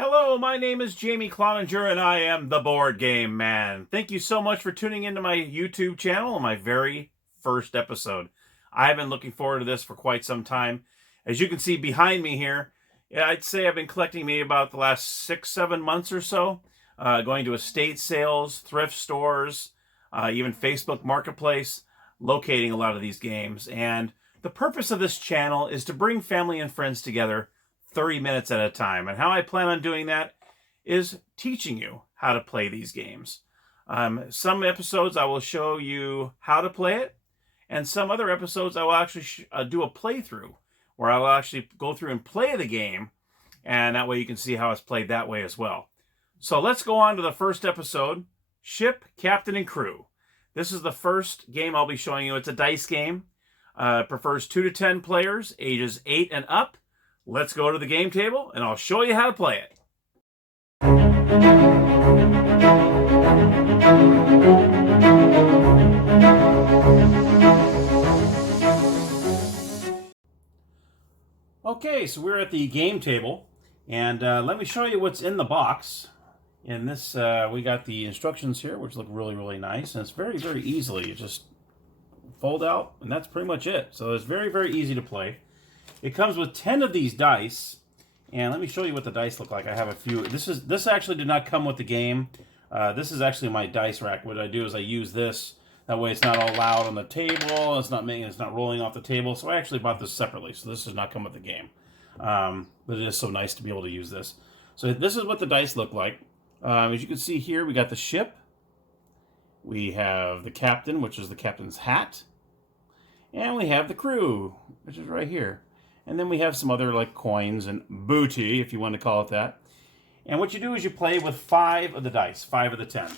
Hello, my name is Jamie Cloninger, and I am the Board Game Man. Thank you so much for tuning into my YouTube channel and my very first episode. I've been looking forward to this for quite some time. As you can see behind me here, I'd say I've been collecting maybe about the last 6-7 months or so, going to estate sales, thrift stores, even Facebook Marketplace, locating a lot of these games. And the purpose of this channel is to bring family and friends together 30 minutes at a time. And how I plan on doing that is teaching you how to play these games. Some episodes I will show you how to play it, and some other episodes I will actually do a playthrough where I will actually go through and play the game, and that way you can see how it's played that way as well. So let's go on to the first episode, Ship, Captain, and Crew. This is the first game I'll be showing you. It's a dice game. It prefers 2 to 10 players, ages 8 and up. Let's go to the game table, and I'll show you how to play it. Okay, so we're at the game table, and let me show you what's in the box. In this, we got the instructions here, which look really, really nice, and it's very, very easily. You just fold out, and that's pretty much it. So it's very, very easy to play. It comes with 10 of these dice, and let me show you what the dice look like. I have a few. This actually did not come with the game. This is actually my dice rack. What I do is I use this. That way it's not all loud on the table. It's not rolling off the table. So I actually bought this separately. So this does not come with the game. But it is so nice to be able to use this. So this is what the dice look like. As you can see here, we got the ship. We have the captain, which is the captain's hat. And we have the crew, which is right here. And then we have some other like coins and booty, if you want to call it that. And what you do is you play with 5 of the dice, 5 of the 10.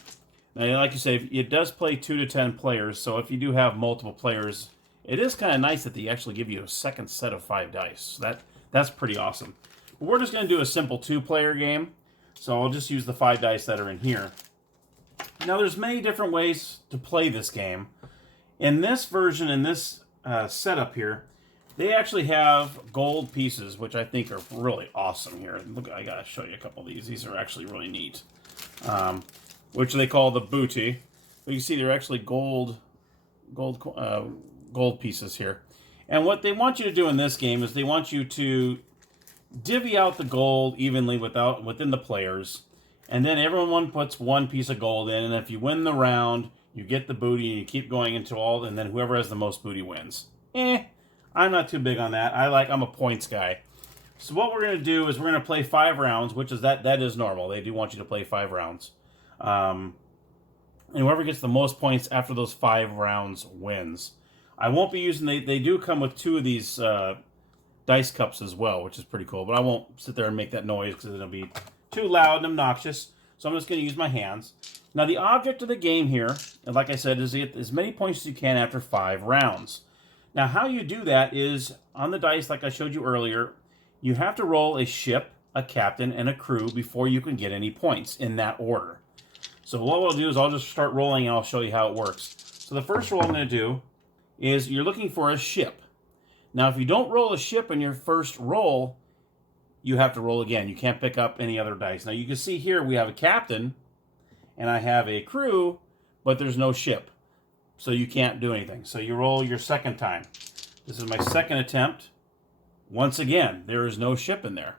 Now, like you say, it does play 2 to 10 players, so if you do have multiple players, it is kind of nice that they actually give you a second set of 5 dice. So that's pretty awesome. But we're just going to do a simple 2-player game, so I'll just use the 5 dice that are in here. Now, there's many different ways to play this game. In this version, in this setup here, they actually have gold pieces, which I think are really awesome here. Look, I gotta show you a couple of these. These are actually really neat. Which they call the booty. But you see, they're actually gold pieces here. And what they want you to do in this game is they want you to divvy out the gold evenly within the players, and then everyone puts 1 piece of gold in. And if you win the round, you get the booty, and you keep going into all, and then whoever has the most booty wins. I'm not too big on that. I'm a points guy. So what we're going to do is we're going to play 5 rounds, which is that is normal. They do want you to play 5 rounds. And whoever gets the most points after those 5 rounds wins. I won't be using, they do come with 2 of these dice cups as well, which is pretty cool. But I won't sit there and make that noise because it'll be too loud and obnoxious. So I'm just going to use my hands. Now the object of the game here, like I said, is to get as many points as you can after 5 rounds. Now, how you do that is, on the dice, like I showed you earlier, you have to roll a ship, a captain, and a crew before you can get any points in that order. So what we'll do is I'll just start rolling, and I'll show you how it works. So the first roll I'm going to do is you're looking for a ship. Now, if you don't roll a ship in your first roll, you have to roll again. You can't pick up any other dice. Now, you can see here we have a captain, and I have a crew, but there's no ship. So you can't do anything. So you roll your second time. This is my second attempt. Once again, there is no ship in there.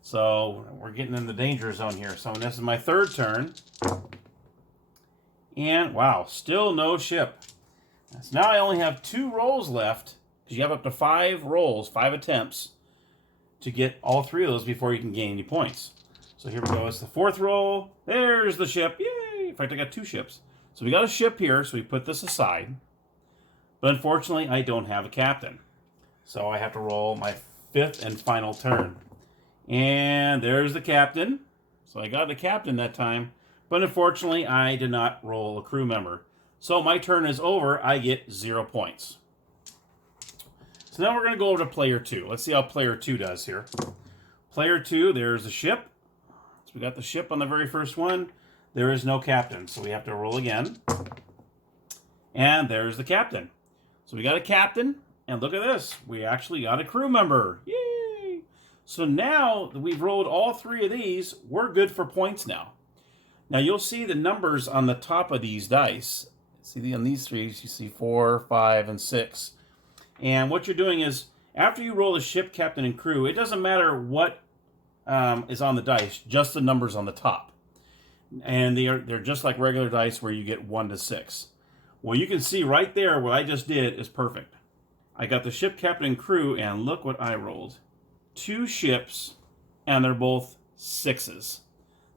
So we're getting in the danger zone here. So this is my third turn. And wow, still no ship. So now I only have 2 rolls left, because you have up to 5 rolls, 5 attempts, to get all 3 of those before you can gain any points. So here we go. It's the 4th roll. There's the ship. Yay! In fact, I got 2 ships. So we got a ship here, so we put this aside. But unfortunately, I don't have a captain. So I have to roll my 5th and final turn. And there's the captain. So I got the captain that time. But unfortunately, I did not roll a crew member. So my turn is over. I get 0 points. So now we're going to go over to player 2. Let's see how player 2 does here. Player 2, there's the ship. So we got the ship on the very first one. There is no captain, so we have to roll again. And there's the captain. So we got a captain, and look at this. We actually got a crew member. Yay! So now that we've rolled all 3 of these, we're good for points now. Now you'll see the numbers on the top of these dice. See on these 3, you see 4, 5, and 6. And what you're doing is, after you roll the ship, captain, and crew, it doesn't matter what is on the dice, just the numbers on the top. And they're just like regular dice where you get 1 to 6. Well, you can see right there what I just did is perfect. I got the ship, captain, and crew, and look what I rolled. 2 ships, and they're both 6s.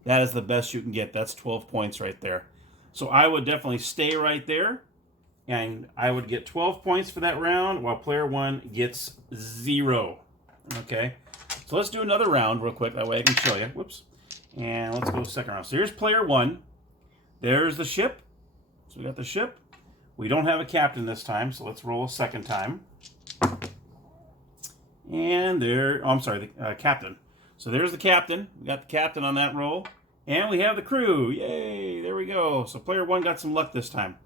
That is the best you can get. That's 12 points right there. So I would definitely stay right there, and I would get 12 points for that round, while player 1 gets 0. Okay? So let's do another round real quick. That way I can show you. Whoops. And let's go second round. So here's player 1. There's the ship. So we got the ship. We don't have a captain this time, so let's roll a second time. And there, oh, I'm sorry, the captain. So there's the captain. We got the captain on that roll. And we have the crew. Yay, there we go. So player 1 got some luck this time.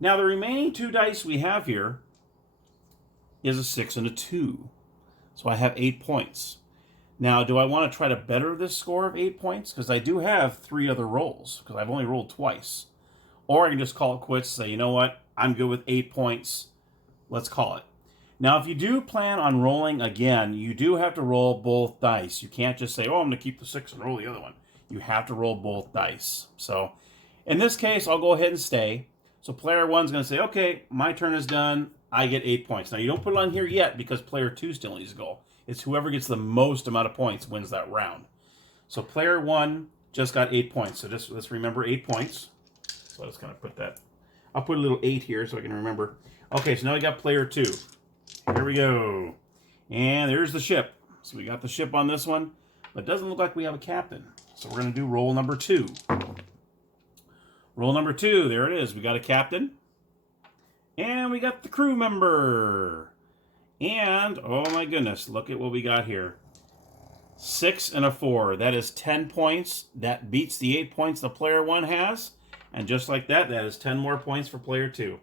Now the remaining 2 dice we have here is a 6 and a 2. So I have 8 points. Now, do I want to try to better this score of 8 points? Because I do have 3 other rolls, because I've only rolled twice. Or I can just call it quits and say, you know what, I'm good with 8 points. Let's call it. Now, if you do plan on rolling again, you do have to roll both dice. You can't just say, oh, I'm going to keep the 6 and roll the other one. You have to roll both dice. So, in this case, I'll go ahead and stay. So player 1's going to say, okay, my turn is done. I get 8 points. Now, you don't put it on here yet because player 2 still needs to go. It's whoever gets the most amount of points wins that round. So player 1 just got 8 points. So just let's remember 8 points. So I just kind of put that. I'll put a little 8 here so I can remember. Okay, so now we got player 2. Here we go. And there's the ship. So we got the ship on this one. But it doesn't look like we have a captain. So we're going to do roll number 2. Roll number 2. There it is. We got a captain. And we got the crew member. And, oh my goodness, look at what we got here. 6 and a 4. That is 10 points. That beats the 8 points the player 1 has. And just like that, that is 10 more points for player 2.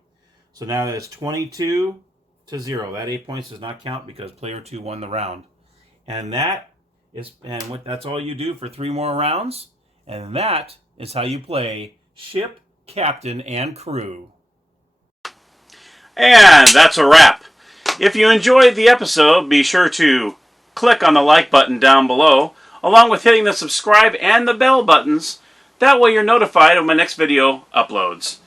So now that is 22 to 0. That 8 points does not count because player 2 won the round. And that's all you do for 3 more rounds. And that is how you play ship, captain, and crew. And that's a wrap. If you enjoyed the episode, be sure to click on the like button down below, along with hitting the subscribe and the bell buttons. That way you're notified when my next video uploads.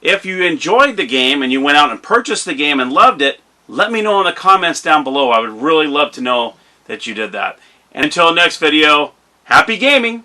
If you enjoyed the game and you went out and purchased the game and loved it, let me know in the comments down below. I would really love to know that you did that. And until next video, happy gaming!